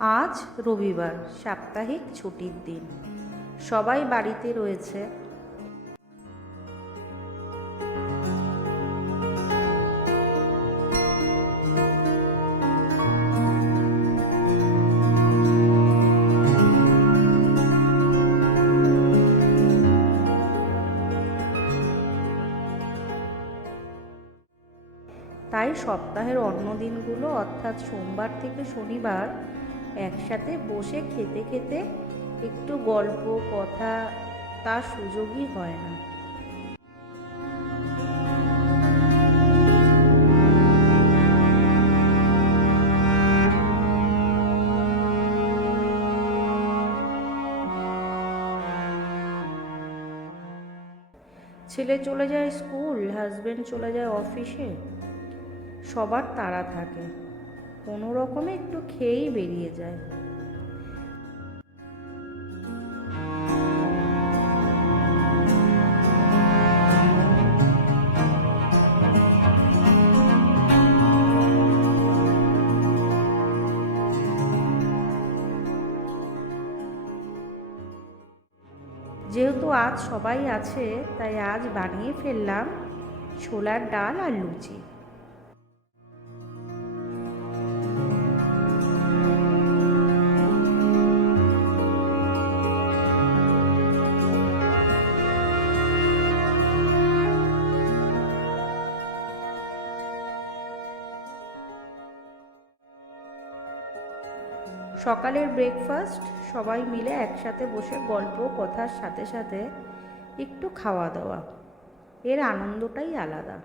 আজ রবিবার, সাপ্তাহিক ছুটির দিন। সবাই বাড়িতে রয়েছে। তাই সপ্তাহের অন্য দিনগুলো অর্থাৎ সোমবার থেকে শনিবার একসাথে বসে খেতে খেতে একটু গল্প কথা তার সুযোগই হয় না। ছেলে চলে যায় স্কুল, হাজবেন্ড চলে যায় অফিসে, সবার তাড়া থাকে, কোনো রকমে একটু খেয়েই বেরিয়ে যায়। যেহেতু আজ সবাই আছে তাই আজ বানিয়ে ফেললাম ছোলার ডাল আর লুচি। সকালের ব্রেকফাস্ট, সবাই মিলে একসাথে বসে গল্প কথার সাথে সাথে একটু খাওয়া দাওয়া, এর আনন্দটাই আলাদা।